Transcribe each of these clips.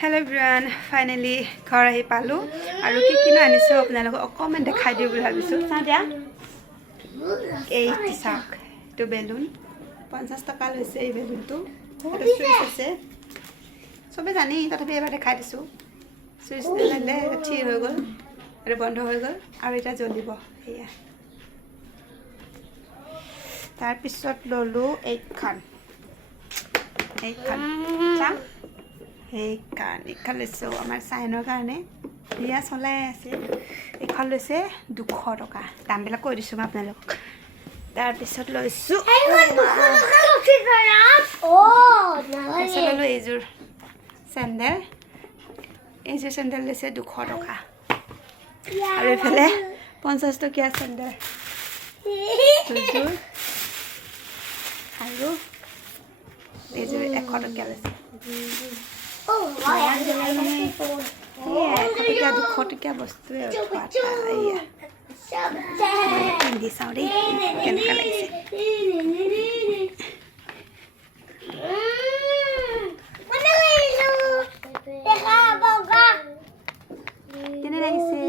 Hello everyone, finally ঘৰ আহি পালো আৰু কি কিনো আনিছো আপোনালোকক অকমান দেখাই দিও বুলি ভাবিছো চা দিয়া এই চাক তো বেলুন 50 টকা লৈছে এই বেলুনটো এটা সুইচ আছে সবে জানি তথাপি এবাৰ দেখাই দিছো সুইচ দিলে ঠিক হৈ গল আৰু বন্ধ হৈ গল আৰু এটা জ্বলিব এয়া তাৰ পিছত ললো এইখান চা এইখান লৈছে আমাৰ চাইনৰ কাৰণে বিয়া চলাই আছে এইখন লৈছে 200 টকা দামবিলাক কৈ দিছোঁ মই আপোনালোকক তাৰপিছত লৈছোঁ এইযোৰ চেণ্ডেল লৈছে 200 টকা আৰু এইফালে 50 টকীয়া চেণ্ডেল আৰু এইযোৰ 100 টকীয়া লৈছে দুখটকীয়া বস্তুৱে পিন্ধি চাওঁ দেই কেনেকুৱা লাগিছে কেনে লাগিছে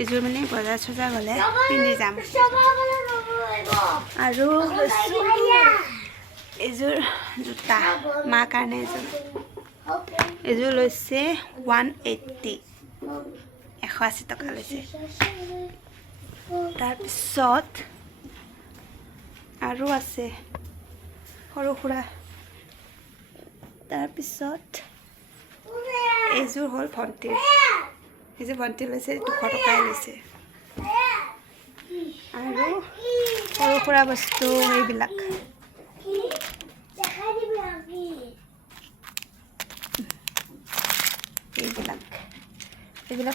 এইযোৰ মানে বজাৰ চজাৰ গ'লে পিন্ধি যাম আৰু এইযোৰ জোতা মাৰ কাৰণে এইযোৰ লৈছে 180 টকা লৈছে তাৰপিছত আৰু আছে সৰু সুৰা তাৰপিছত এইযোৰ হ'ল ভণ্টিৰ এইযোৰ ভণ্টি লৈছে 200 টকাই লৈছে আৰু সৰু সুৰা বস্তু এইবিলাক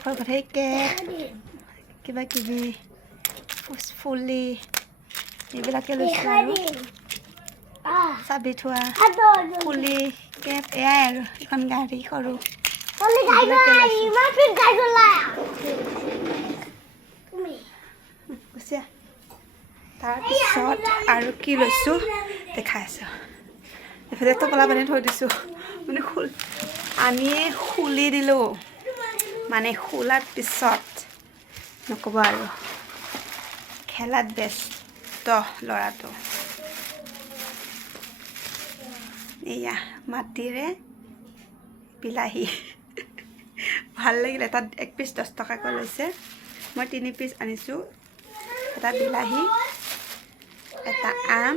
সৰু কথা কেক কিবা কিবি ফুলি এইবিলাকে লৈছোঁ আৰু চাবি থোৱা ফুলি কেপ এয়াই আৰু এখন গাড়ী সৰু তাৰপিছত আৰু কি লৈছোঁ দেখাই আছোঁ এইফালে টকলা পানী থৈ দিছোঁ মানে আনিয়ে খুলি দিলোঁ মানে খোলাৰ পিছত নক'ব আৰু খেলাত ব্যস্ত ল'ৰাটো এয়া মাটিৰে বিলাহী ভাল লাগিলে তাত 1 পিচ 10 টকাকৈ লৈছে মই 3 পিচ আনিছোঁ এটা বিলাহী এটা আম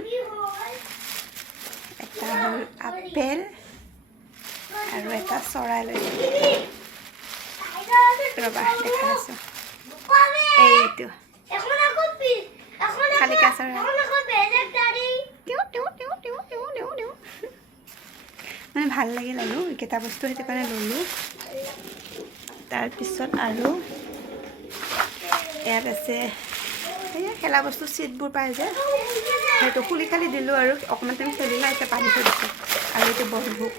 এটা হ'ল আপেল আৰু এটা চৰাই লৈছোঁ ৰ'বা দেখাই আছোঁ এইটো শালিকা চৰাই মানে ভাল লাগিল আৰু এইকেইটা বস্তু সেইটো কাৰণে ল'লোঁ তাৰপিছত আৰু ইয়াত আছে এই খেলা বস্তু চিটবোৰ পাই যে সেইটো খুলি খালি দিলোঁ আৰু অকণমান টাইম খেলিলা এতিয়া পানী থৈ দিছোঁ আৰু এইটো বন্ধুক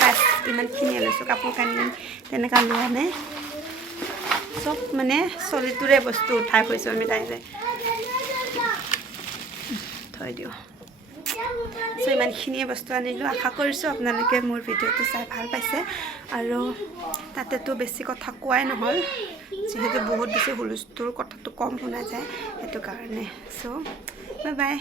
বাছ ইমানখিনিয়ে লৈছোঁ কাপোৰ কানি তেনেকুৱা লোৱা নাই চব মানে চলিটোৰে বস্তু উঠাই থৈছোঁ আমি তাই যে থৈ দিওঁ চ' ইমানখিনিয়ে বস্তু আনিলোঁ আশা কৰিছোঁ আপোনালোকে মোৰ ভিডিঅ'টো চাই ভাল পাইছে আৰু তাতেতো বেছি কথা কোৱাই নহ'ল যিহেতু বহুত বেছি হুলস্থুল কথাটো কম শুনা যায় সেইটো কাৰণে চ' বাই বাই